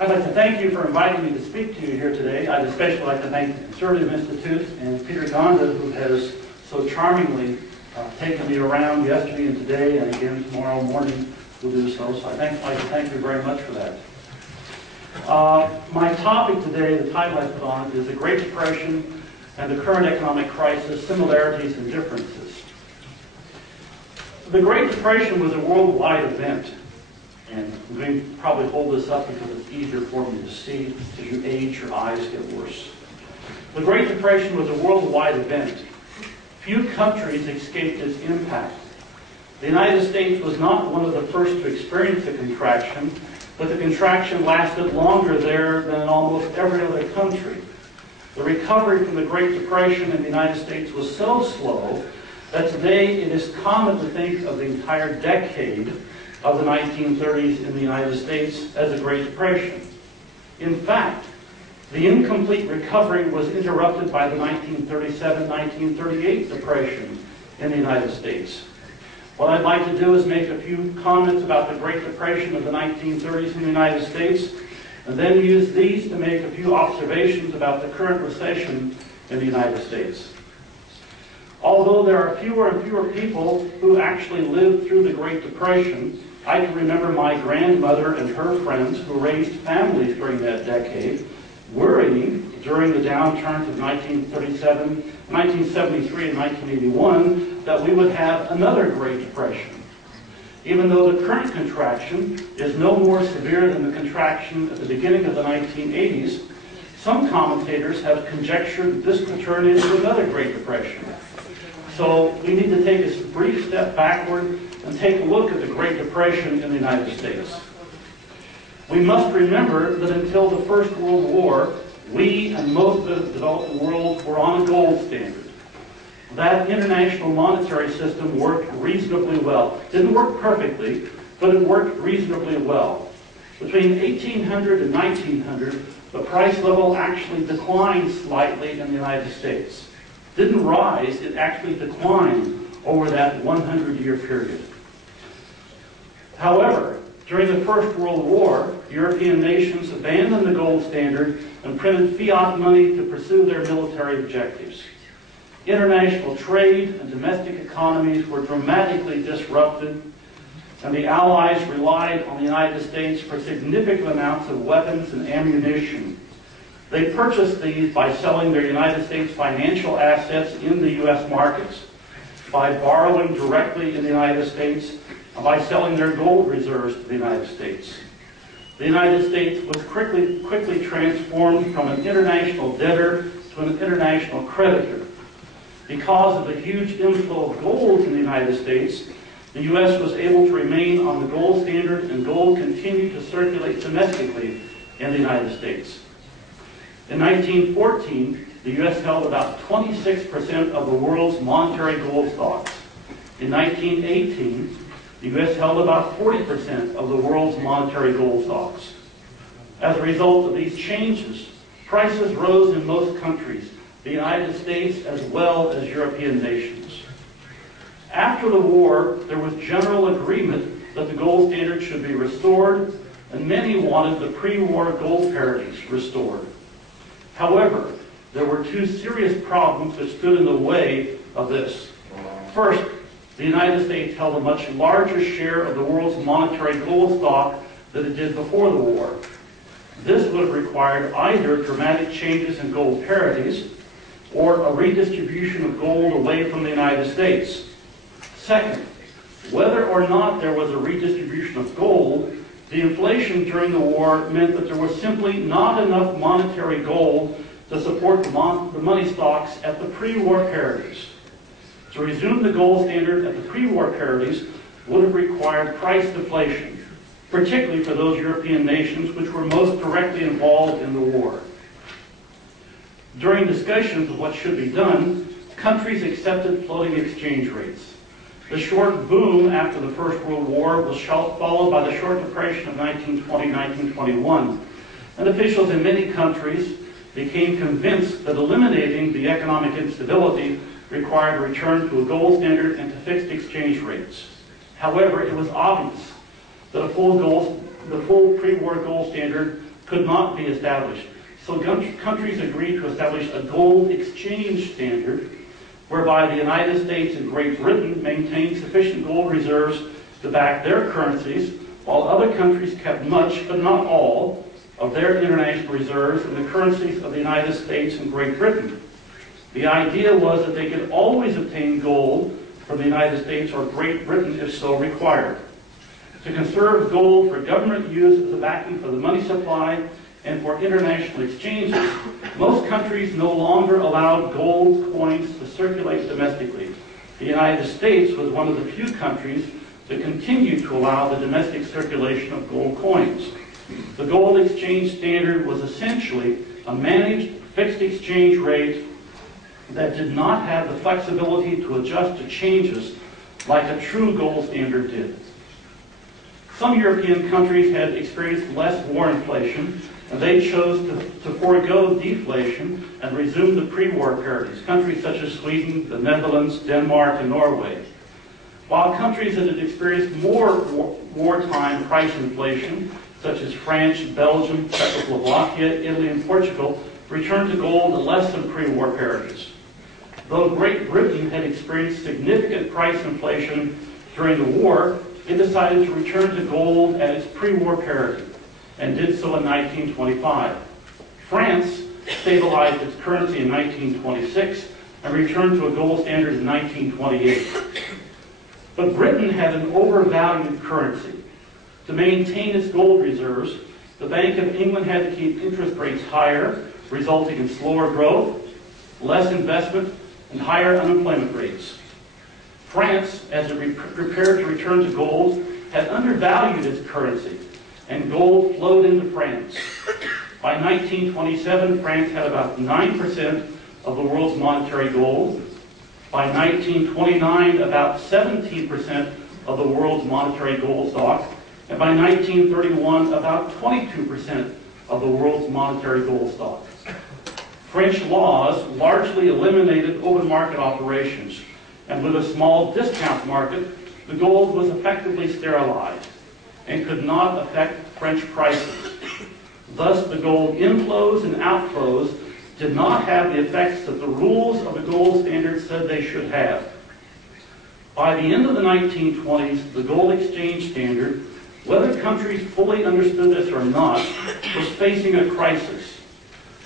I'd like to thank you for inviting me to speak to you here today. I'd especially like to thank the Conservative Institute and Peter Gonda, who has so charmingly taken me around yesterday and today, and again tomorrow morning will do so. So I'd like to thank you very much for that. My topic today, the title I put on it, is the Great Depression and the Current Economic Crisis, Similarities and Differences. The Great Depression was a worldwide event. And I'm going to probably hold this up because it's easier for me to see. As you age, your eyes get worse. The Great Depression was a worldwide event. Few countries escaped its impact. The United States was not one of the first to experience a contraction, but the contraction lasted longer there than in almost every other country. The recovery from the Great Depression in the United States was so slow that today it is common to think of the entire decade of the 1930s in the United States as a Great Depression. In fact, the incomplete recovery was interrupted by the 1937-1938 Depression in the United States. What I'd like to do is make a few comments about the Great Depression of the 1930s in the United States, and then use these to make a few observations about the current recession in the United States. Although there are fewer and fewer people who actually lived through the Great Depression, I can remember my grandmother and her friends who raised families during that decade, worrying during the downturns of 1937, 1973, and 1981 that we would have another Great Depression. Even though the current contraction is no more severe than the contraction at the beginning of the 1980s, some commentators have conjectured this could turn into another Great Depression. So we need to take a brief step backward and take a look at the Great Depression in the United States. We must remember that until the First World War, we and most of the developed world were on a gold standard. That international monetary system worked reasonably well. It didn't work perfectly, but it worked reasonably well. Between 1800 and 1900, the price level actually declined slightly in the United States. It didn't rise, it actually declined over that 100-year period. However, during the First World War, European nations abandoned the gold standard and printed fiat money to pursue their military objectives. International trade and domestic economies were dramatically disrupted, and the Allies relied on the United States for significant amounts of weapons and ammunition. They purchased these by selling their United States financial assets in the U.S. markets, by borrowing directly in the United States, and by selling their gold reserves to the United States. The United States was quickly transformed from an international debtor to an international creditor. Because of the huge inflow of gold in the United States, the U.S. was able to remain on the gold standard, and gold continued to circulate domestically in the United States. In 1914, the U.S. held about 26% of the world's monetary gold stocks. In 1918, the U.S. held about 40% of the world's monetary gold stocks. As a result of these changes, prices rose in most countries, the United States as well as European nations. After the war, there was general agreement that the gold standard should be restored, and many wanted the pre-war gold parities restored. However, there were two serious problems that stood in the way of this. First, the United States held a much larger share of the world's monetary gold stock than it did before the war. This would have required either dramatic changes in gold parities or a redistribution of gold away from the United States. Second, whether or not there was a redistribution of gold, the inflation during the war meant that there was simply not enough monetary gold to support the money stocks at the pre-war parities. To resume the gold standard at the pre-war parities would have required price deflation, particularly for those European nations which were most directly involved in the war. During discussions of what should be done, countries accepted floating exchange rates. The short boom after the First World War was followed by the short depression of 1920-1921, and officials in many countries became convinced that eliminating the economic instability required a return to a gold standard and to fixed exchange rates. However, it was obvious that the full pre-war gold standard could not be established. So countries agreed to establish a gold exchange standard whereby the United States and Great Britain maintained sufficient gold reserves to back their currencies, while other countries kept much, but not all, of their international reserves in the currencies of the United States and Great Britain. The idea was that they could always obtain gold from the United States or Great Britain if so required. To conserve gold for government use as a backing for the money supply and for international exchanges, most countries no longer allowed gold coins to circulate domestically. The United States was one of the few countries to continue to allow the domestic circulation of gold coins. The gold exchange standard was essentially a managed fixed exchange rate that did not have the flexibility to adjust to changes like a true gold standard did. Some European countries had experienced less war inflation, and they chose to forego deflation and resume the pre-war parities. Countries such as Sweden, the Netherlands, Denmark, and Norway. While countries that had experienced more wartime price inflation, such as France, Belgium, Czechoslovakia, Italy, and Portugal, returned to gold at less than pre-war parities. Though Great Britain had experienced significant price inflation during the war, it decided to return to gold at its pre-war parity, and did so in 1925. France stabilized its currency in 1926 and returned to a gold standard in 1928. But Britain had an overvalued currency. To maintain its gold reserves, the Bank of England had to keep interest rates higher, resulting in slower growth, less investment, and higher unemployment rates. France, as it prepared to return to gold, had undervalued its currency, and gold flowed into France. By 1927, France had about 9% of the world's monetary gold. By 1929, about 17% of the world's monetary gold stock. And by 1931, about 22% of the world's monetary gold stock. French laws largely eliminated open market operations, and with a small discount market, the gold was effectively sterilized and could not affect French prices. Thus, the gold inflows and outflows did not have the effects that the rules of the gold standard said they should have. By the end of the 1920s, the gold exchange standard, whether countries fully understood this or not, was facing a crisis.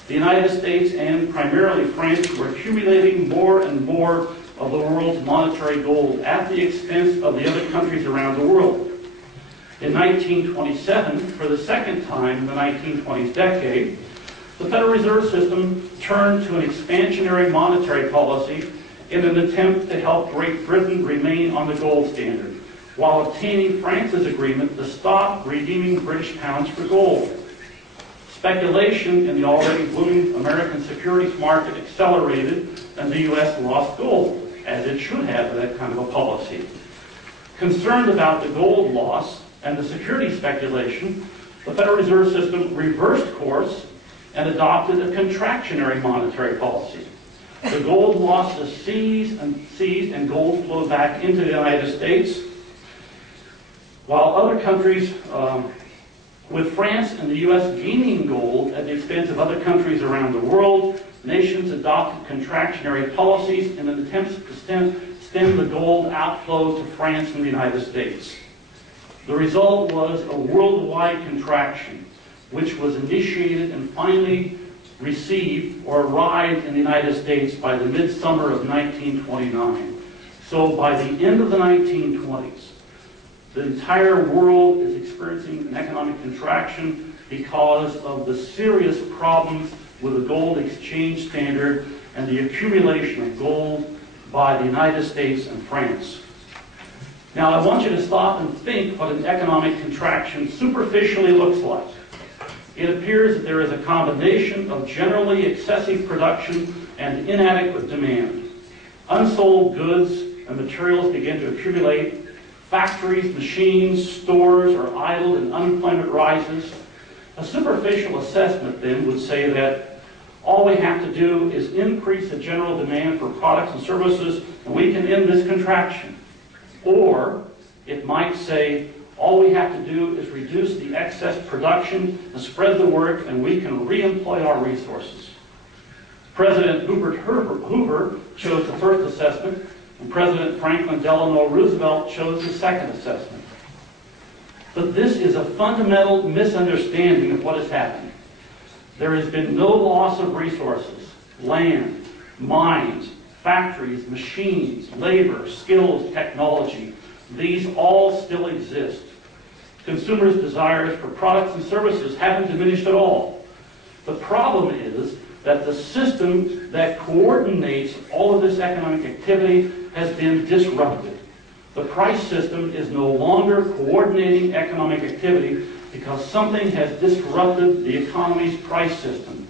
The United States and primarily France were accumulating more and more of the world's monetary gold at the expense of the other countries around the world. In 1927, for the second time in the 1920s decade, the Federal Reserve System turned to an expansionary monetary policy in an attempt to help Great Britain remain on the gold standard, while obtaining France's agreement to stop redeeming British pounds for gold. Speculation in the already booming American securities market accelerated, and the U.S. lost gold, as it should have with that kind of a policy. Concerned about the gold loss and the security speculation, the Federal Reserve System reversed course and adopted a contractionary monetary policy. The gold losses ceased and gold flowed back into the United States, while other countries, with France and the U.S. gaining gold at the expense of other countries around the world, nations adopted contractionary policies in an attempt to stem the gold outflow to France and the United States. The result was a worldwide contraction, which was initiated and finally received or arrived in the United States by the midsummer of 1929. So by the end of the 1920s, the entire world is experiencing an economic contraction because of the serious problems with the gold exchange standard and the accumulation of gold by the United States and France. Now I want you to stop and think what an economic contraction superficially looks like. It appears that there is a combination of generally excessive production and inadequate demand. Unsold goods and materials begin to accumulate. Factories, machines, stores are idle and unemployment rises. A superficial assessment then would say that all we have to do is increase the general demand for products and services and we can end this contraction. Or it might say All we have to do is reduce the excess production and spread the work, and we can reemploy our resources. President Hoover chose the first assessment, and President Franklin Delano Roosevelt chose the second assessment. But this is a fundamental misunderstanding of what has happened. There has been no loss of resources, land, mines, factories, machines, labor, skills, technology. These all still exist. Consumers' desires for products and services haven't diminished at all. The problem is that the system that coordinates all of this economic activity has been disrupted. The price system is no longer coordinating economic activity because something has disrupted the economy's price system.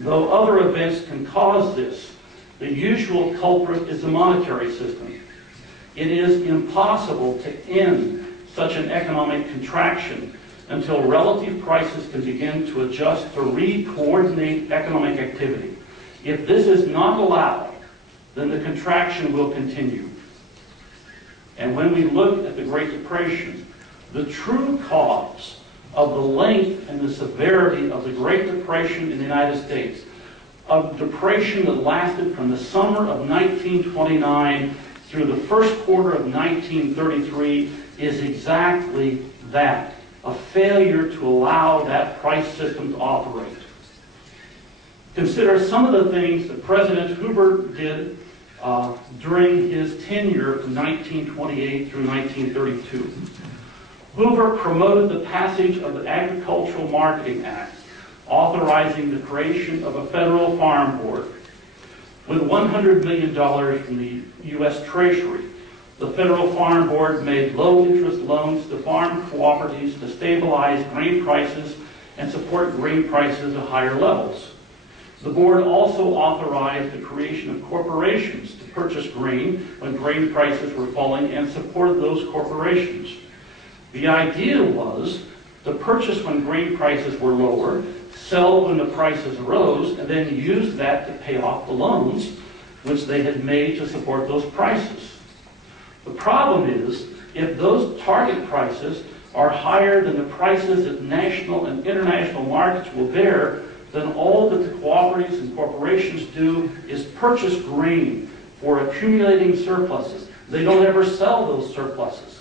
Though other events can cause this, the usual culprit is the monetary system. It is impossible to end such an economic contraction until relative prices can begin to adjust to re-coordinate economic activity. If this is not allowed, then the contraction will continue. And when we look at the Great Depression, the true cause of the length and the severity of the Great Depression in the United States, a depression that lasted from the summer of 1929 through the first quarter of 1933, is exactly that, a failure to allow that price system to operate. Consider some of the things that President Hoover did during his tenure from 1928 through 1932. Hoover promoted the passage of the Agricultural Marketing Act, authorizing the creation of a federal farm board. With $100 million from the U.S. Treasury, the Federal Farm Board made low-interest loans to farm cooperatives to stabilize grain prices and support grain prices at higher levels. The board also authorized the creation of corporations to purchase grain when grain prices were falling and support those corporations. The idea was to purchase when grain prices were lower, sell when the prices rose, and then use that to pay off the loans which they had made to support those prices. The problem is, if those target prices are higher than the prices that national and international markets will bear, then all that the cooperatives and corporations do is purchase grain for accumulating surpluses. They don't ever sell those surpluses.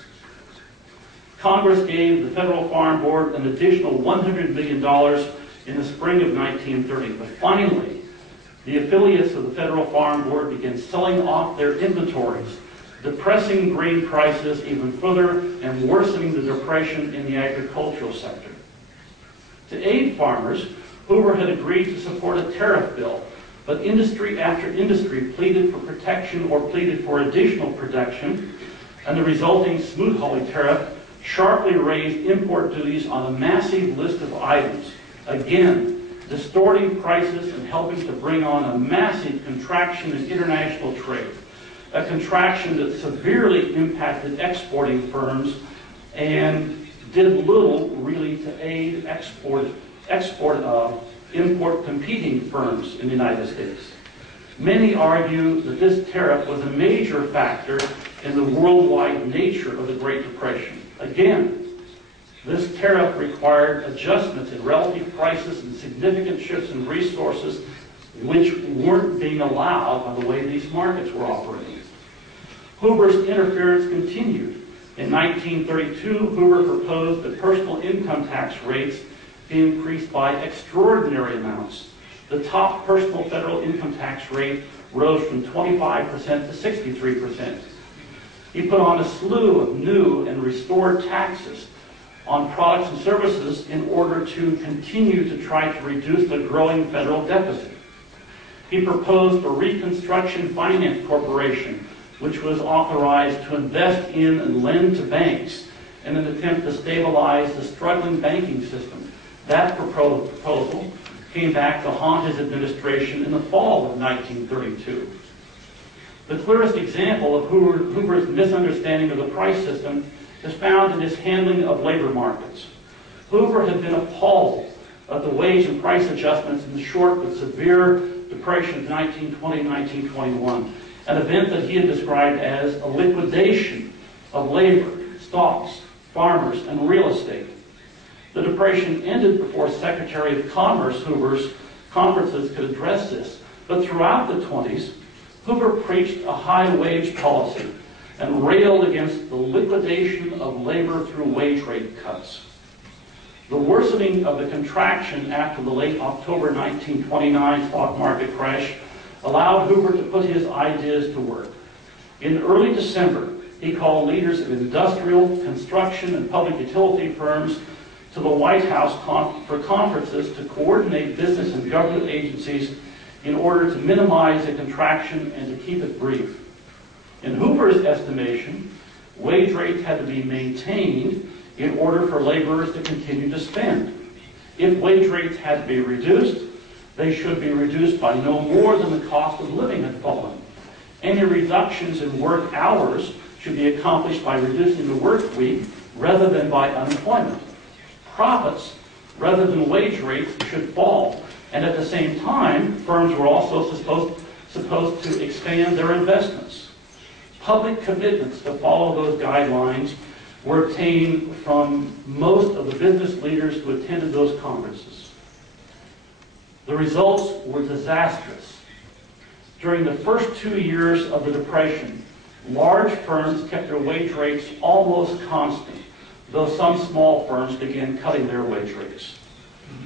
Congress gave the Federal Farm Board an additional $100 million in the spring of 1930. But finally, the affiliates of the Federal Farm Board began selling off their inventories, depressing grain prices even further and worsening the depression in the agricultural sector. To aid farmers, Hoover had agreed to support a tariff bill, but industry after industry pleaded for protection or pleaded for additional protection, and the resulting Smoot-Hawley tariff sharply raised import duties on a massive list of items, again, distorting prices and helping to bring on a massive contraction in international trade, a contraction that severely impacted exporting firms and did little really to aid import competing firms in the United States. Many argue that this tariff was a major factor in the worldwide nature of the Great Depression. Again, this tariff required adjustments in relative prices and significant shifts in resources which weren't being allowed by the way these markets were operating. Hoover's interference continued. In 1932, Hoover proposed that personal income tax rates be increased by extraordinary amounts. The top personal federal income tax rate rose from 25% to 63%. He put on a slew of new and restored taxes on products and services in order to continue to try to reduce the growing federal deficit. He proposed a Reconstruction Finance Corporation, which was authorized to invest in and lend to banks in an attempt to stabilize the struggling banking system. That proposal came back to haunt his administration in the fall of 1932. The clearest example of Hoover's misunderstanding of the price system is found in his handling of labor markets. Hoover had been appalled at the wage and price adjustments in the short but severe depression of 1920 and 1921, an event that he had described as a liquidation of labor, stocks, farmers, and real estate. The Depression ended before Secretary of Commerce Hoover's conferences could address this, but throughout the 20s, Hoover preached a high-wage policy and railed against the liquidation of labor through wage rate cuts. The worsening of the contraction after the late October 1929 stock market crash allowed Hoover to put his ideas to work. In early December, he called leaders of industrial, construction, and public utility firms to the White House for conferences to coordinate business and government agencies in order to minimize the contraction and to keep it brief. In Hoover's estimation, wage rates had to be maintained in order for laborers to continue to spend. If wage rates had to be reduced, they should be reduced by no more than the cost of living had fallen. Any reductions in work hours should be accomplished by reducing the work week rather than by unemployment. Profits, rather than wage rates, should fall. And at the same time, firms were also supposed to expand their investments. Public commitments to follow those guidelines were obtained from most of the business leaders who attended those conferences. The results were disastrous. During the first 2 years of the Depression, large firms kept their wage rates almost constant, though some small firms began cutting their wage rates.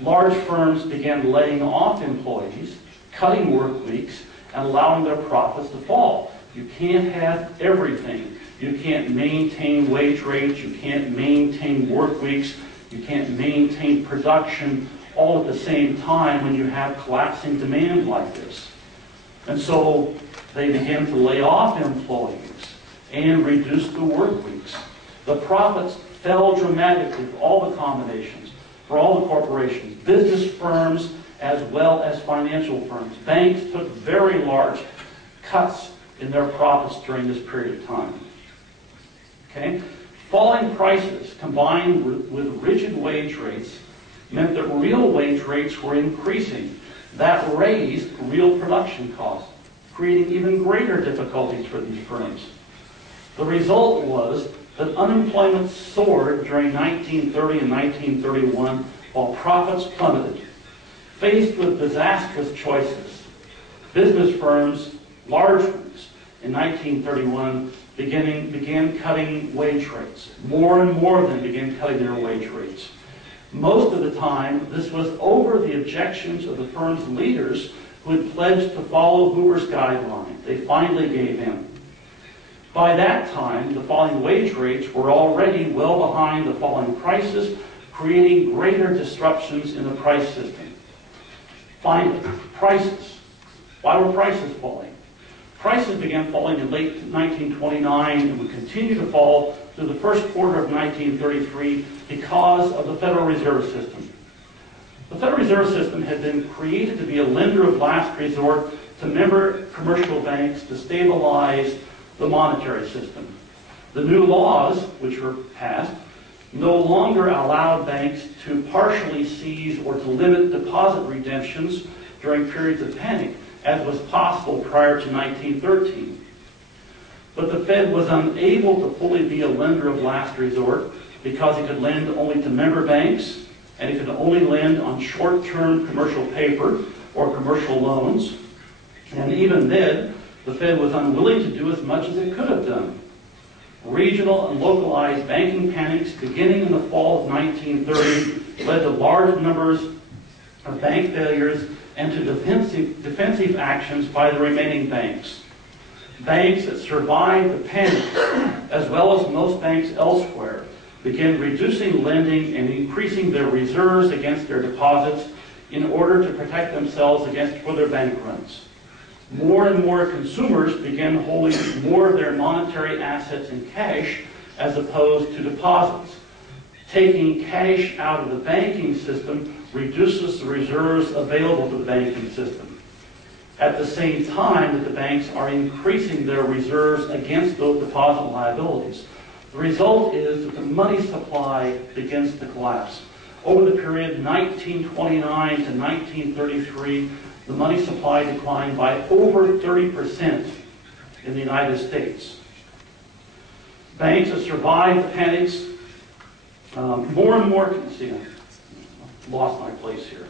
Large firms began laying off employees, cutting work weeks, and allowing their profits to fall. You can't have everything. You can't maintain wage rates, you can't maintain work weeks, you can't maintain production all at the same time when you have collapsing demand like this. And so they began to lay off employees and reduce the work weeks. The profits fell dramatically for all the combinations, for all the corporations, business firms as well as financial firms. Banks took very large cuts in their profits during this period of time. Okay? Falling prices combined with rigid wage rates meant that real wage rates were increasing. That raised real production costs, creating even greater difficulties for these firms. The result was that unemployment soared during 1930 and 1931 while profits plummeted. Faced with disastrous choices, business firms, large ones, in 1931 began cutting wage rates. More and more of them began cutting their wage rates. Most of the time, this was over the objections of the firm's leaders who had pledged to follow Hoover's guidelines. They finally gave in. By that time, the falling wage rates were already well behind the falling prices, creating greater disruptions in the price system. Finally, prices. Why were prices falling? Prices began falling in late 1929 and would continue to fall through the first quarter of 1933 because of the Federal Reserve System. The Federal Reserve System had been created to be a lender of last resort to member commercial banks to stabilize the monetary system. The new laws, which were passed, no longer allowed banks to partially seize or to limit deposit redemptions during periods of panic, as was possible prior to 1913. But the Fed was unable to fully be a lender of last resort because it could lend only to member banks, and it could only lend on short-term commercial paper or commercial loans. And even then, the Fed was unwilling to do as much as it could have done. Regional and localized banking panics beginning in the fall of 1930 led to large numbers of bank failures and to defensive actions by the remaining banks. Banks that survived the panic, as well as most banks elsewhere, began reducing lending and increasing their reserves against their deposits in order to protect themselves against further bank runs. More and more consumers began holding more of their monetary assets in cash as opposed to deposits. Taking cash out of the banking system reduces the reserves available to the banking system. At the same time that the banks are increasing their reserves against those deposit liabilities. The result is that the money supply begins to collapse. Over the period 1929 to 1933, the money supply declined by over 30% in the United States. Banks that survived the panics More and more, see, I lost my place here.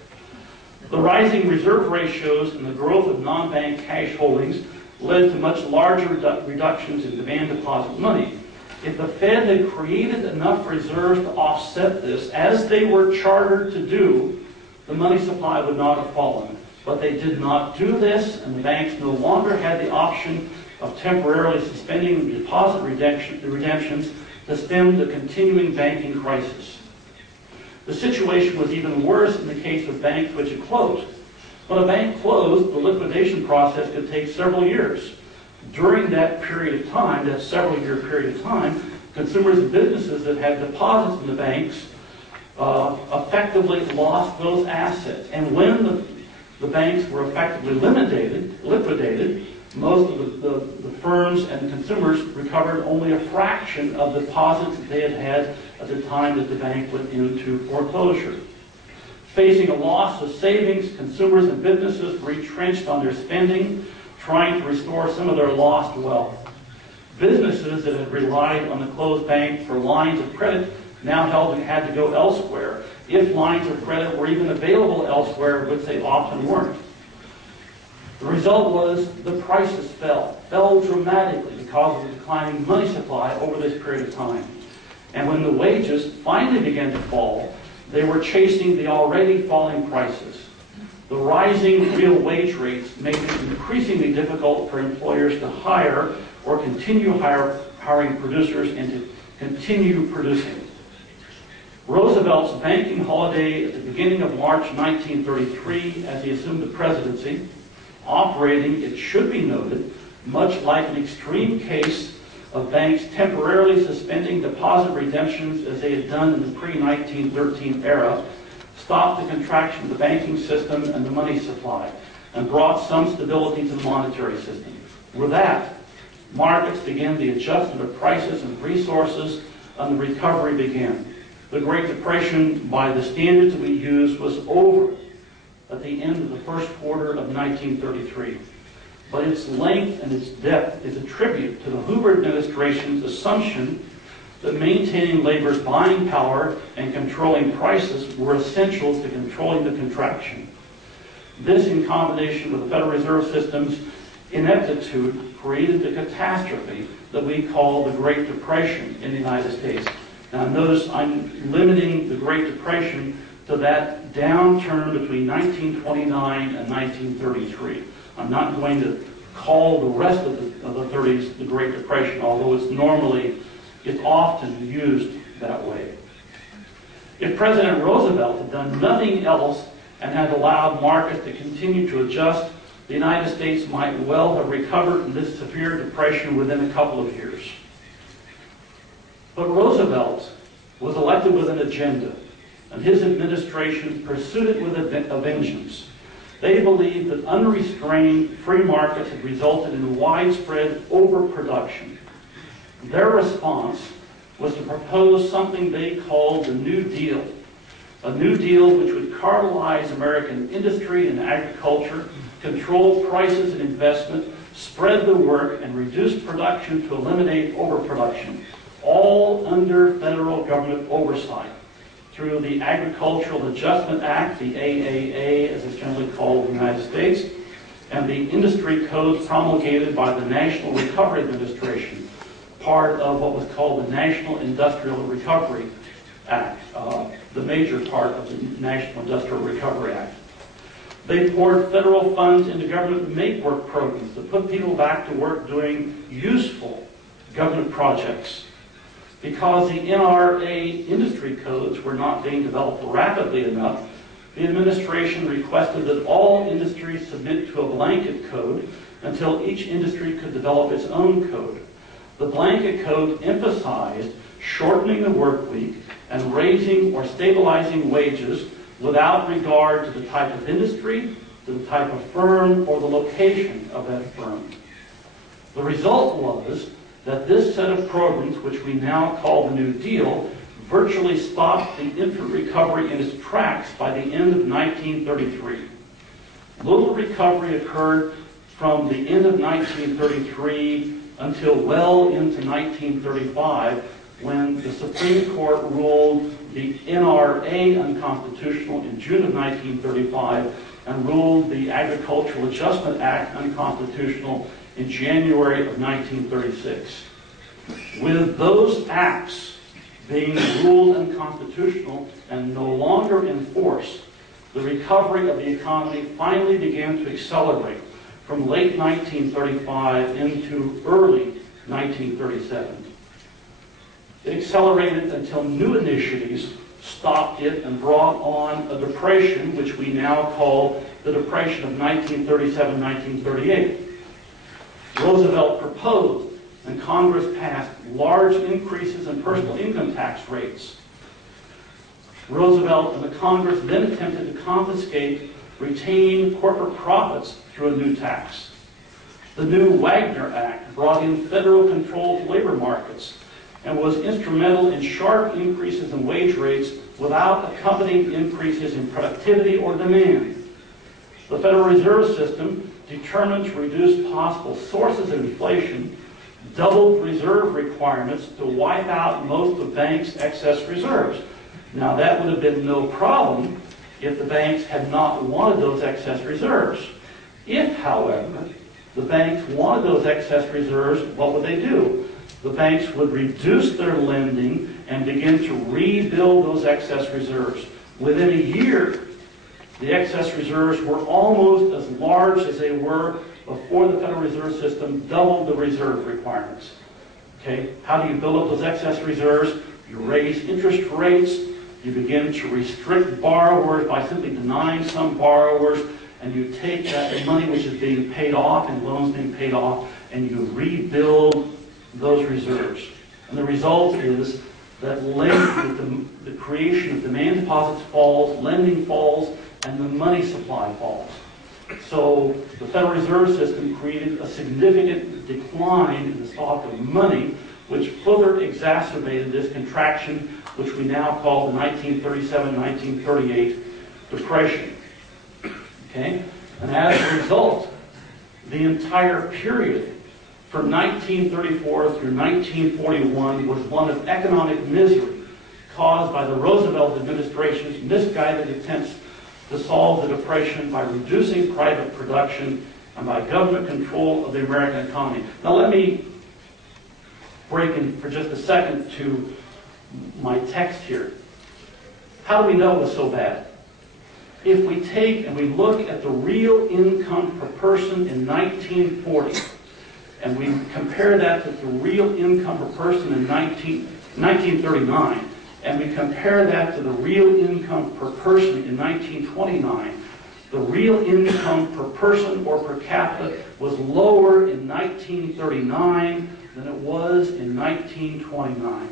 The rising reserve ratios and the growth of non-bank cash holdings led to much larger reductions in demand deposit money. If the Fed had created enough reserves to offset this, as they were chartered to do, the money supply would not have fallen. But they did not do this, and the banks no longer had the option of temporarily suspending deposit redemptions to stem the continuing banking crisis. The situation was even worse in the case of banks which had closed. When a bank closed, the liquidation process could take several years. During that period of time, that several-year period of time, consumers and businesses that had deposits in the banks effectively lost those assets. And when the banks were effectively liquidated, most of the firms and consumers recovered only a fraction of the deposits that they had had at the time that the bank went into foreclosure. Facing a loss of savings, consumers and businesses retrenched on their spending, trying to restore some of their lost wealth. Businesses that had relied on the closed bank for lines of credit now had to go elsewhere, if lines of credit were even available elsewhere, which they often weren't. The result was the prices fell dramatically because of the declining money supply over this period of time. And when the wages finally began to fall, they were chasing the already falling prices. The rising real wage rates made it increasingly difficult for employers to hire or continue hiring producers and to continue producing. Roosevelt's banking holiday at the beginning of March 1933, as he assumed the presidency, operating, it should be noted, much like an extreme case of banks temporarily suspending deposit redemptions as they had done in the pre-1913 era, stopped the contraction of the banking system and the money supply, and brought some stability to the monetary system. With that, markets began the adjustment of prices and resources, and the recovery began. The Great Depression, by the standards that we use, was over at the end of the first quarter of 1933. But its length and its depth is a tribute to the Hoover administration's assumption that maintaining labor's buying power and controlling prices were essential to controlling the contraction. This, in combination with the Federal Reserve System's ineptitude, created the catastrophe that we call the Great Depression in the United States. Now notice I'm limiting the Great Depression to that downturn between 1929 and 1933. I'm not going to call the rest of the 30s the Great Depression, although it's often used that way. If President Roosevelt had done nothing else and had allowed markets to continue to adjust, the United States might well have recovered from this severe depression within a couple of years. But Roosevelt was elected with an agenda, and his administration pursued it with a vengeance. They believed that unrestrained free markets had resulted in widespread overproduction. Their response was to propose something they called the New Deal, a New Deal which would cartelize American industry and agriculture, control prices and investment, spread the work, and reduce production to eliminate overproduction, all under federal government oversight through the Agricultural Adjustment Act, the AAA as it's generally called in the United States, and the industry codes promulgated by the National Recovery Administration, part of what was called the National Industrial Recovery Act, the major part of the National Industrial Recovery Act. They poured federal funds into government make-work programs to put people back to work doing useful government projects. Because the NRA industry codes were not being developed rapidly enough, the administration requested that all industries submit to a blanket code until each industry could develop its own code. The blanket code emphasized shortening the work week and raising or stabilizing wages without regard to the type of industry, to the type of firm, or the location of that firm. The result was that this set of programs, which we now call the New Deal, virtually stopped the infant recovery in its tracks by the end of 1933. Little recovery occurred from the end of 1933 until well into 1935, when the Supreme Supreme Court ruled the NRA unconstitutional in June of 1935 and ruled the Agricultural Adjustment Act unconstitutional in January of 1936. With those acts being ruled unconstitutional and no longer in force, the recovery of the economy finally began to accelerate from late 1935 into early 1937. It accelerated until new initiatives stopped it and brought on a depression, which we now call the Depression of 1937-1938. Roosevelt proposed and Congress passed large increases in personal income tax rates. Roosevelt and the Congress then attempted to confiscate retained corporate profits through a new tax. The new Wagner Act brought in federal control of labor markets and was instrumental in sharp increases in wage rates without accompanying increases in productivity or demand. The Federal Reserve System, determined to reduce possible sources of inflation, doubled reserve requirements to wipe out most of banks' excess reserves. Now, that would have been no problem if the banks had not wanted those excess reserves. If, however, the banks wanted those excess reserves, what would they do? The banks would reduce their lending and begin to rebuild those excess reserves. Within a year, the excess reserves were almost as large as they were before the Federal Reserve System doubled the reserve requirements. Okay, how do you build up those excess reserves? You raise interest rates, you begin to restrict borrowers by simply denying some borrowers, and you take that money which is being paid off and loans being paid off, and you rebuild those reserves. And the result is that the creation of demand deposits falls, lending falls, and the money supply falls. So the Federal Reserve System created a significant decline in the stock of money, which further exacerbated this contraction, which we now call the 1937-1938 Depression. Okay? And as a result, the entire period from 1934 through 1941 was one of economic misery caused by the Roosevelt administration's misguided attempts to solve the Depression by reducing private production and by government control of the American economy. Now let me break in for just a second to my text here. How do we know it was so bad? If we take and we look at the real income per person in 1940, and we compare that to the real income per person in 1939, and we compare that to the real income per person in 1929, the real income per person or per capita was lower in 1939 than it was in 1929.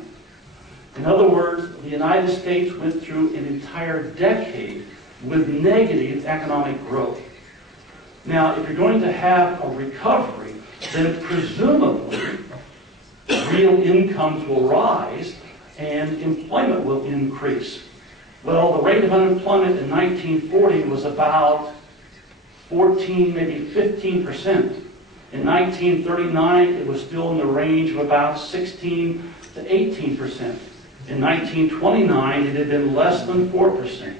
In other words, the United States went through an entire decade with negative economic growth. Now, if you're going to have a recovery, then presumably real incomes will rise and employment will increase. Well, the rate of unemployment in 1940 was about 14, maybe 15%. In 1939, it was still in the range of about 16 to 18%. In 1929, it had been less than 4%.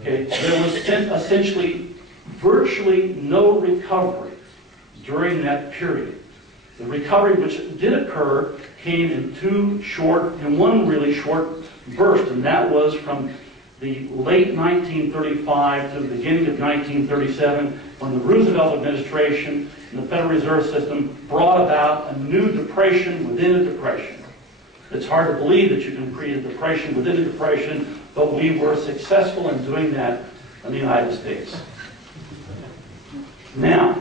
Okay, there was essentially virtually no recovery during that period. The recovery which did occur came in one really short burst, and that was from the late 1935 to the beginning of 1937, when the Roosevelt administration and the Federal Reserve System brought about a new depression within a depression. It's hard to believe that you can create a depression within a depression, but we were successful in doing that in the United States. Now,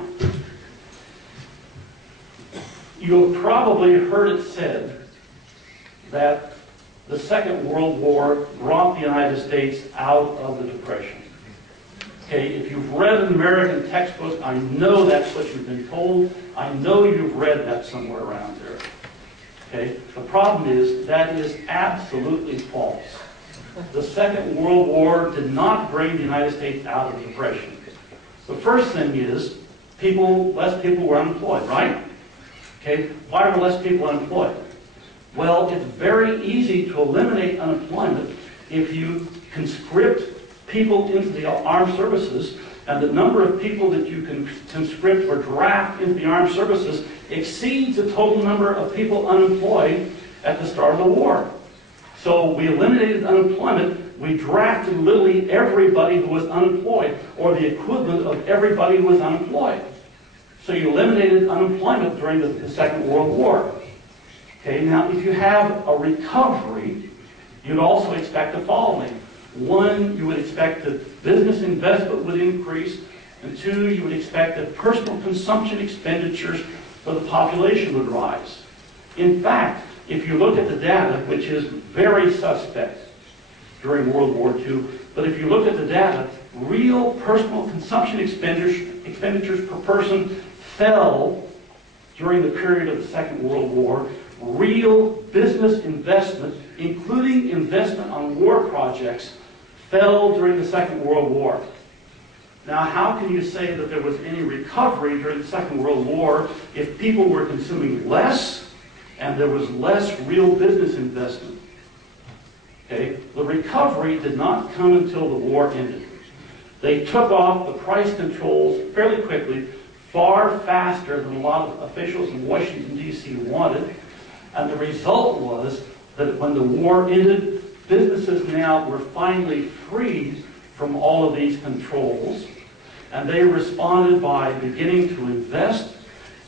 you've probably heard it said that the Second World War brought the United States out of the Depression. Okay, if you've read an American textbook, I know that's what you've been told. I know you've read that somewhere around there. Okay, the problem is that is absolutely false. The Second World War did not bring the United States out of the Depression. The first thing is less people were unemployed, right? Okay, why were less people unemployed? Well, it's very easy to eliminate unemployment if you conscript people into the armed services, and the number of people that you can conscript or draft into the armed services exceeds the total number of people unemployed at the start of the war. So we eliminated unemployment. We drafted literally everybody who was unemployed, or the equivalent of everybody who was unemployed. So you eliminated unemployment during the Second World War. Okay, now if you have a recovery, you'd also expect the following. One, you would expect that business investment would increase, and two, you would expect that personal consumption expenditures for the population would rise. In fact, if you look at the data, which is very suspect during World War II, but if you look at the data, real personal consumption expenditures per person fell during the period of the Second World War. Real business investment, including investment on war projects, fell during the Second World War. Now, how can you say that there was any recovery during the Second World War if people were consuming less and there was less real business investment? Okay? The recovery did not come until the war ended. They took off the price controls fairly quickly, far faster than a lot of officials in Washington, D.C. wanted. And the result was that when the war ended, businesses now were finally freed from all of these controls. And they responded by beginning to invest.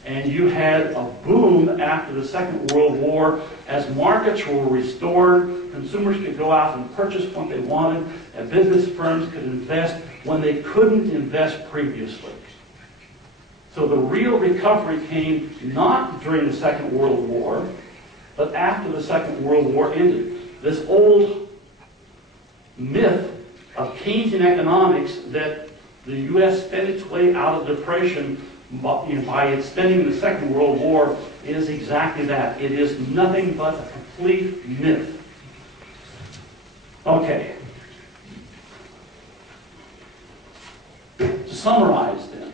And you had a boom after the Second World War as markets were restored. Consumers could go out and purchase what they wanted, and business firms could invest when they couldn't invest previously. So the real recovery came not during the Second World War, but after the Second World War ended. This old myth of Keynesian economics that the U.S. spent its way out of depression by its spending in the Second World War is exactly that. It is nothing but a complete myth. Okay. To summarize then,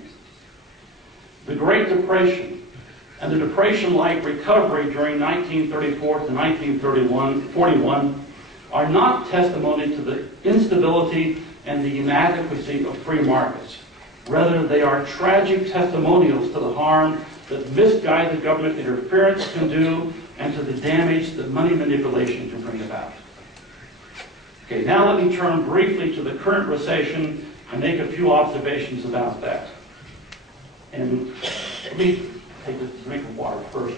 the Great Depression and the Depression-like recovery during 1934 to 1941 are not testimony to the instability and the inadequacy of free markets. Rather, they are tragic testimonials to the harm that misguided government interference can do and to the damage that money manipulation can bring about. Okay, now let me turn briefly to the current recession and make a few observations about that. And let me take this drink of water first.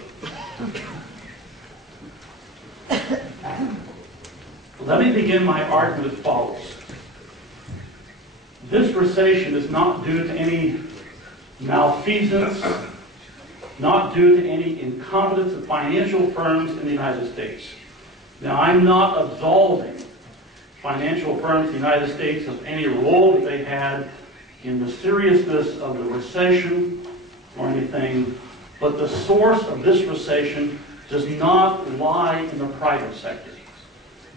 Let me begin my argument as follows. This recession is not due to any malfeasance, not due to any incompetence of financial firms in the United States. Now, I'm not absolving financial firms in the United States of any role that they had in the seriousness of the recession or anything, but the source of this recession does not lie in the private sector.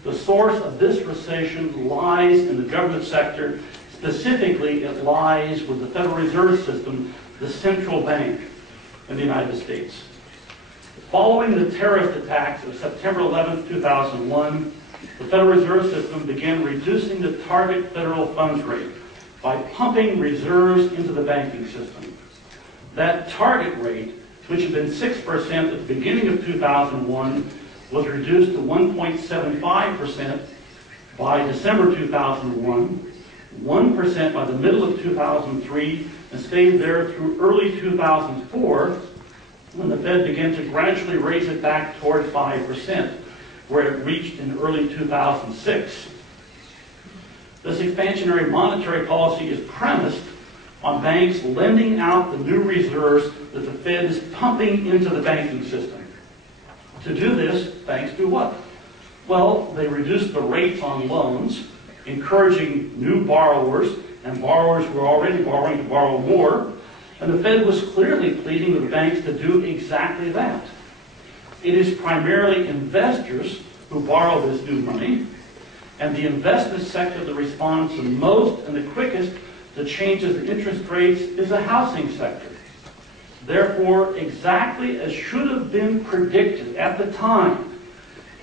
The source of this recession lies in the government sector. Specifically, it lies with the Federal Reserve System, the central bank in the United States. Following the terrorist attacks of September 11, 2001, the Federal Reserve System began reducing the target federal funds rate by pumping reserves into the banking system. That target rate, which had been 6% at the beginning of 2001, was reduced to 1.75% by December 2001, 1% by the middle of 2003, and stayed there through early 2004, when the Fed began to gradually raise it back toward 5%, where it reached in early 2006. This expansionary monetary policy is premised on banks lending out the new reserves that the Fed is pumping into the banking system. To do this, banks do what? Well, they reduce the rates on loans, encouraging new borrowers, and borrowers who are already borrowing to borrow more. And the Fed was clearly pleading with banks to do exactly that. It is primarily investors who borrow this new money, and the investment sector that responds the most and the quickest to changes in interest rates is the housing sector. Therefore, exactly as should have been predicted at the time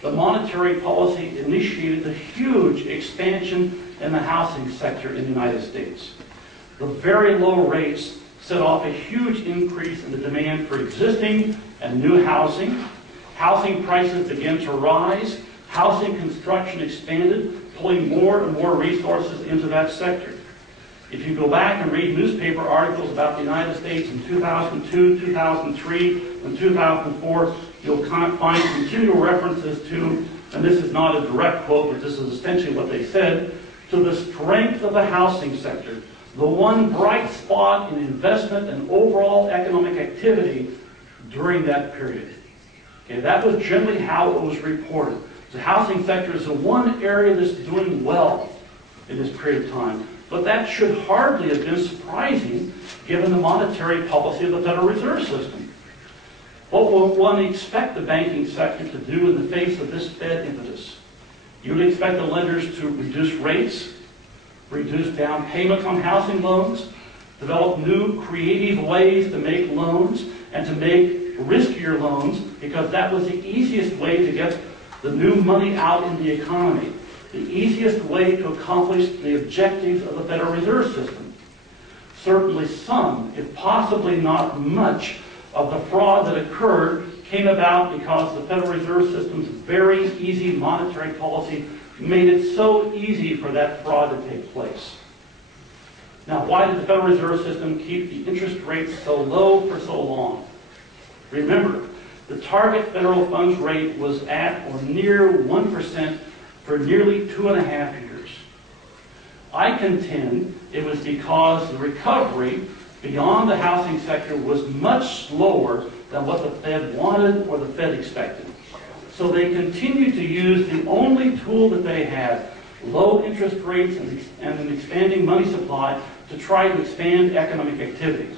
the monetary policy initiated a huge expansion in the housing sector in the United States. The very low rates set off a huge increase in the demand for existing and new housing. Housing prices began to rise. Housing construction expanded, pulling more and more resources into that sector. If you go back and read newspaper articles about the United States in 2002, 2003, and 2004, you'll find continual references to, and this is not a direct quote, but this is essentially what they said, to the strength of the housing sector, the one bright spot in investment and overall economic activity during that period. Okay, that was generally how it was reported. The housing sector is the one area that's doing well in this period of time. But that should hardly have been surprising given the monetary policy of the Federal Reserve System. What will one expect the banking sector to do in the face of this Fed impetus? You would expect the lenders to reduce rates, reduce down payments on housing loans, develop new creative ways to make loans, and to make riskier loans, because that was the easiest way to get the new money out in the economy. The easiest way to accomplish the objectives of the Federal Reserve System. Certainly some, if possibly not much, of the fraud that occurred came about because the Federal Reserve System's very easy monetary policy made it so easy for that fraud to take place. Now, why did the Federal Reserve System keep the interest rates so low for so long? Remember, the target federal funds rate was at or near 1% for nearly 2.5 years. I contend it was because the recovery beyond the housing sector was much slower than what the Fed wanted or the Fed expected. So they continued to use the only tool that they had, low interest rates and an expanding money supply, to try to expand economic activity.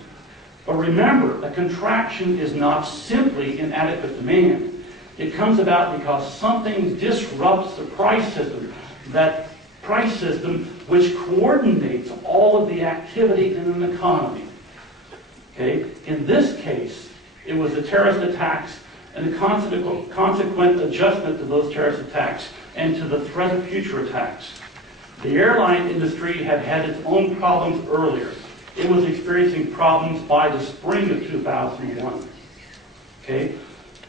But remember, a contraction is not simply inadequate demand. It comes about because something disrupts the price system, that price system which coordinates all of the activity in an economy. Okay? In this case, it was the terrorist attacks and the consequent adjustment to those terrorist attacks and to the threat of future attacks. The airline industry had had its own problems earlier. It was experiencing problems by the spring of 2001. Okay?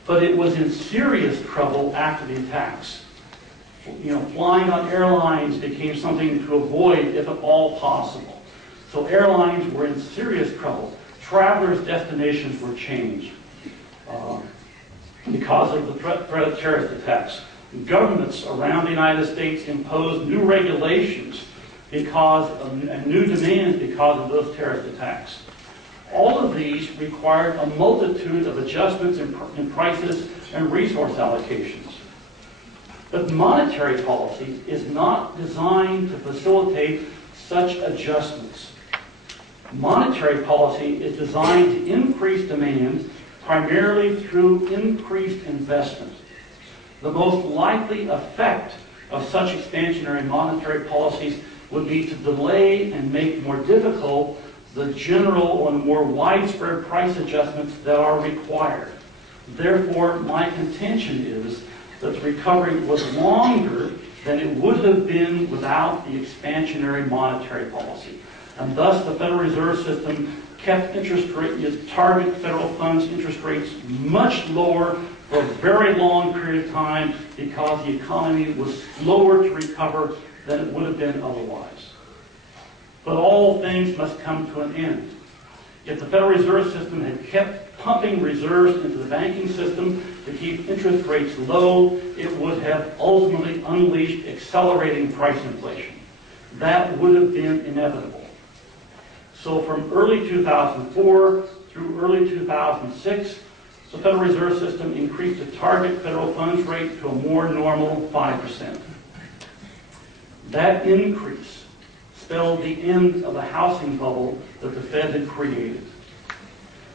But it was in serious trouble after the attacks. Flying on airlines became something to avoid if at all possible. So airlines were in serious trouble. Travelers' destinations were changed because of the threat of terrorist attacks. Governments around the United States imposed new regulations and new demands because of those terrorist attacks. All of these required a multitude of adjustments in prices and resource allocations. But monetary policy is not designed to facilitate such adjustments. Monetary policy is designed to increase demand primarily through increased investment. The most likely effect of such expansionary monetary policies would be to delay and make more difficult the general and more widespread price adjustments that are required. Therefore, my contention is that the recovery was longer than it would have been without the expansionary monetary policy. And thus, the Federal Reserve System kept its target federal funds interest rates much lower for a very long period of time because the economy was slower to recover than it would have been otherwise. But all things must come to an end. If the Federal Reserve System had kept pumping reserves into the banking system to keep interest rates low, it would have ultimately unleashed accelerating price inflation. That would have been inevitable. So from early 2004 through early 2006, the Federal Reserve System increased the target federal funds rate to a more normal 5%. That increase spelled the end of the housing bubble that the Fed had created.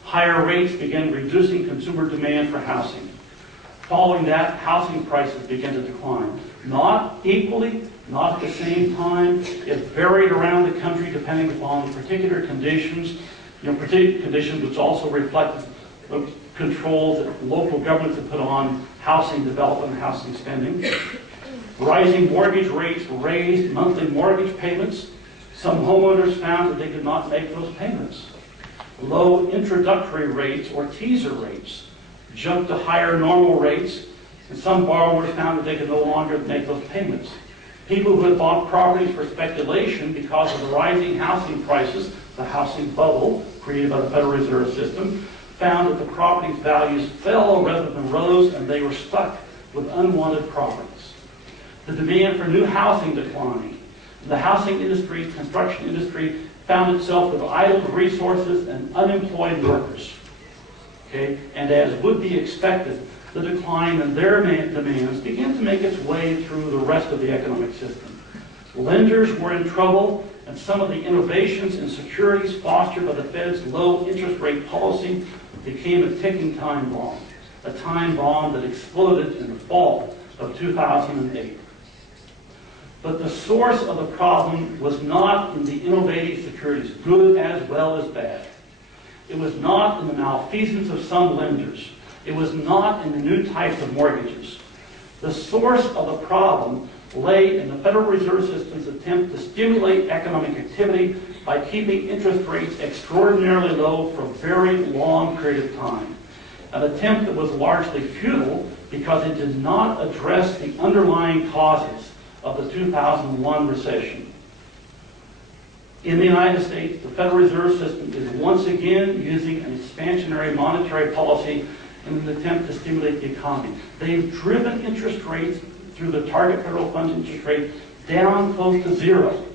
Higher rates began reducing consumer demand for housing. Following that, housing prices began to decline. Not equally, not at the same time. It varied around the country depending upon particular conditions, particular conditions which also reflected the controls that local governments have put on housing development and housing spending. Rising mortgage rates raised monthly mortgage payments. Some homeowners found that they could not make those payments. Low introductory rates, or teaser rates, jumped to higher normal rates, and some borrowers found that they could no longer make those payments. People who had bought properties for speculation because of the rising housing prices, the housing bubble created by the Federal Reserve System, found that the property's values fell rather than rose, and they were stuck with unwanted properties. The demand for new housing declined. The housing industry, construction industry, found itself with idle resources and unemployed workers. Okay? And as would be expected, the decline in their demands began to make its way through the rest of the economic system. Lenders were in trouble, and some of the innovations in securities fostered by the Fed's low interest rate policy became a ticking time bomb, a time bomb that exploded in the fall of 2008. But the source of the problem was not in the innovative securities, good as well as bad. It was not in the malfeasance of some lenders. It was not in the new types of mortgages. The source of the problem lay in the Federal Reserve System's attempt to stimulate economic activity by keeping interest rates extraordinarily low for a very long period of time. An attempt that was largely futile because it did not address the underlying causes of the 2001 recession. In the United States, the Federal Reserve System is once again using an expansionary monetary policy in an attempt to stimulate the economy. They've driven interest rates through the target federal funds interest rate down close to zero.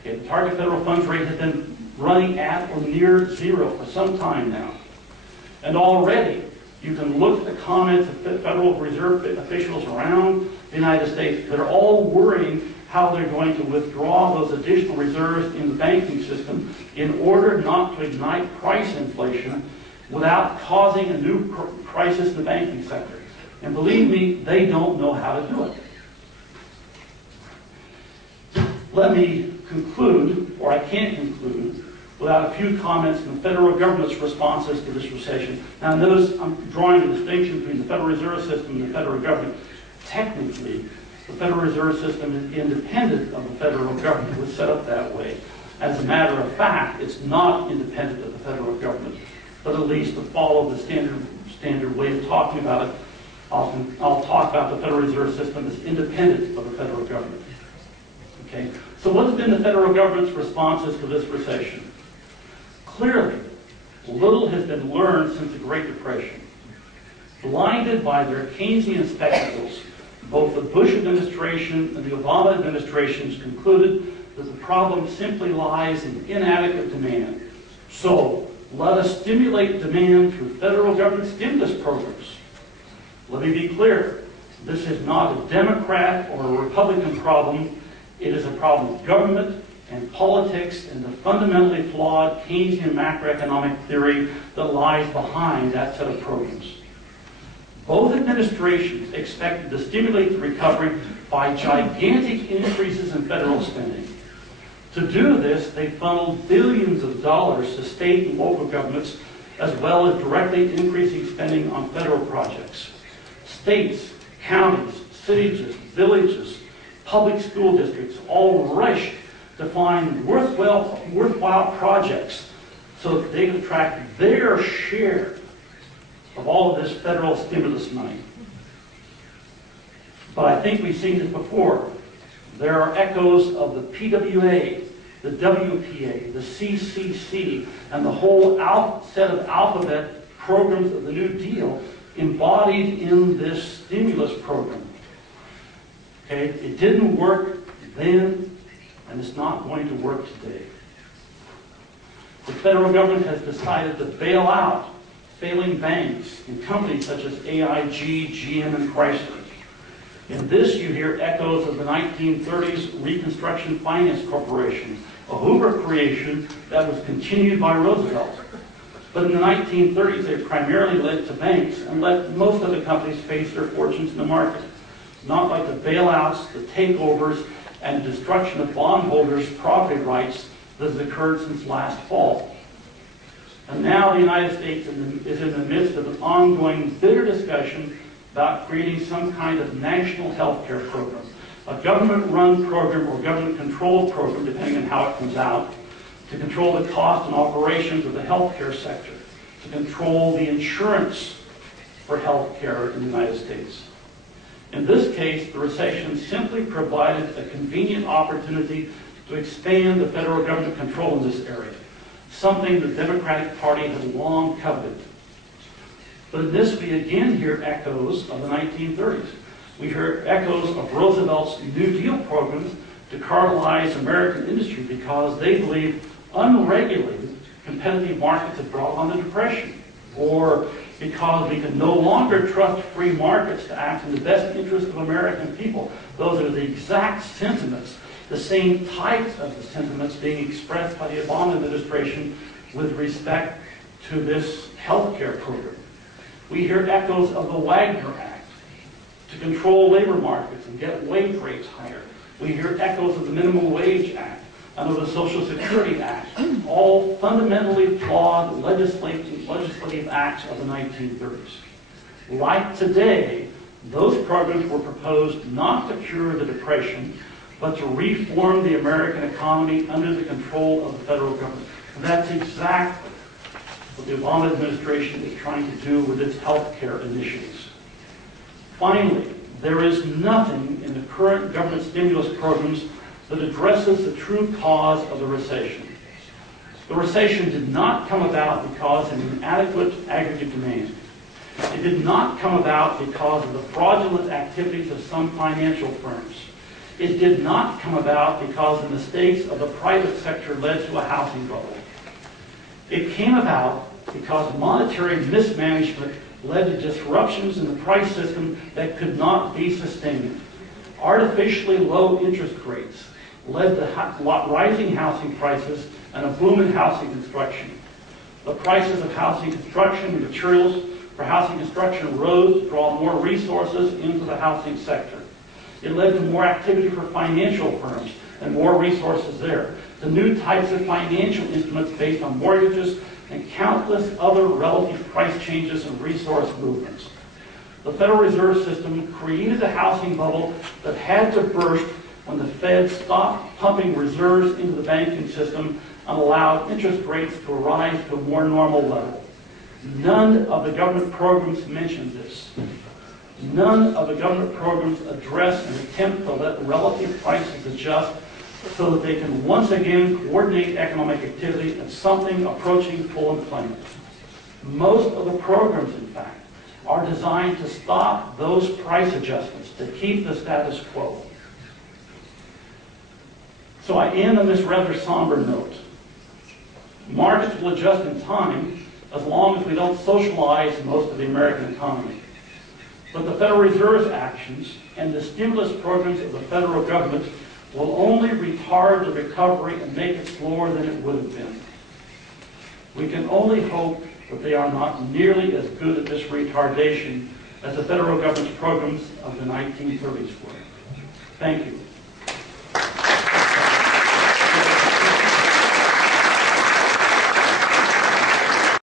Okay, the target federal funds rate has been running at or near zero for some time now. And already, you can look at the comments of Federal Reserve officials around the United States that are all worrying how they're going to withdraw those additional reserves in the banking system in order not to ignite price inflation without causing a new crisis in the banking sector. And believe me, they don't know how to do it. Let me conclude, or I can't conclude, without a few comments on the federal government's responses to this recession. Now notice I'm drawing a distinction between the Federal Reserve System and the federal government. Technically, the Federal Reserve System is independent of the federal government. It was set up that way. As a matter of fact, it's not independent of the federal government, but at least to follow the standard way of talking about it, I'll talk about the Federal Reserve System as independent of the federal government. Okay? So what has been the federal government's responses to this recession? Clearly, little has been learned since the Great Depression. Blinded by their Keynesian spectacles, both the Bush administration and the Obama administrations concluded that the problem simply lies in inadequate demand. So, let us stimulate demand through federal government stimulus programs. Let me be clear, this is not a Democrat or a Republican problem. It is a problem of government and politics and the fundamentally flawed Keynesian macroeconomic theory that lies behind that set of programs. Both administrations expected to stimulate the recovery by gigantic increases in federal spending. To do this, they funneled billions of dollars to state and local governments, as well as directly increasing spending on federal projects. States, counties, cities, villages, public school districts all rushed to find worthwhile projects so that they could attract their share of all of this federal stimulus money. But I think we've seen this before. There are echoes of the PWA, the WPA, the CCC, and the whole set of alphabet programs of the New Deal embodied in this stimulus program. Okay? It didn't work then, and it's not going to work today. The federal government has decided to bail out failing banks and companies such as AIG, GM, and Chrysler. In this, you hear echoes of the 1930s Reconstruction Finance Corporation, a Hoover creation that was continued by Roosevelt. But in the 1930s, they primarily led to banks and let most other companies face their fortunes in the market. Not like the bailouts, the takeovers, and destruction of bondholders' property rights that has occurred since last fall. And now the United States is in the midst of an ongoing bitter discussion about creating some kind of national health care program, a government-run program or government-controlled program, depending on how it comes out, to control the cost and operations of the health care sector, to control the insurance for health care in the United States. In this case, the recession simply provided a convenient opportunity to expand the federal government control in this area, something the Democratic Party had long coveted. But in this, we again hear echoes of the 1930s. We hear echoes of Roosevelt's New Deal programs to cartelize American industry because they believed unregulated competitive markets had brought on the Depression, or because we can no longer trust free markets to act in the best interest of American people. Those are the exact sentiments, the same types of the sentiments being expressed by the Obama administration with respect to this health care program. We hear echoes of the Wagner Act to control labor markets and get wage rates higher. We hear echoes of the Minimum Wage Act and of the Social Security Act, all fundamentally flawed legislative acts of the 1930s. Like today, those programs were proposed not to cure the Depression, but to reform the American economy under the control of the federal government. And that's exactly what the Obama administration is trying to do with its health care initiatives. Finally, there is nothing in the current government stimulus programs that addresses the true cause of the recession. The recession did not come about because of inadequate aggregate demand. It did not come about because of the fraudulent activities of some financial firms. It did not come about because the mistakes of the private sector led to a housing bubble. It came about because monetary mismanagement led to disruptions in the price system that could not be sustained. Artificially low interest rates led to rising housing prices and a boom in housing construction. The prices of housing construction and materials for housing construction rose to draw more resources into the housing sector. It led to more activity for financial firms and more resources there, to new types of financial instruments based on mortgages and countless other relative price changes and resource movements. The Federal Reserve System created a housing bubble that had to burst when the Fed stopped pumping reserves into the banking system and allowed interest rates to rise to a more normal level. None of the government programs mention this. None of the government programs address an attempt to let relative prices adjust so that they can once again coordinate economic activity at something approaching full employment. Most of the programs, in fact, are designed to stop those price adjustments, to keep the status quo. So I end on this rather somber note. Markets will adjust in time as long as we don't socialize most of the American economy. But the Federal Reserve's actions and the stimulus programs of the federal government will only retard the recovery and make it slower than it would have been. We can only hope that they are not nearly as good at this retardation as the federal government's programs of the 1930s were. Thank you.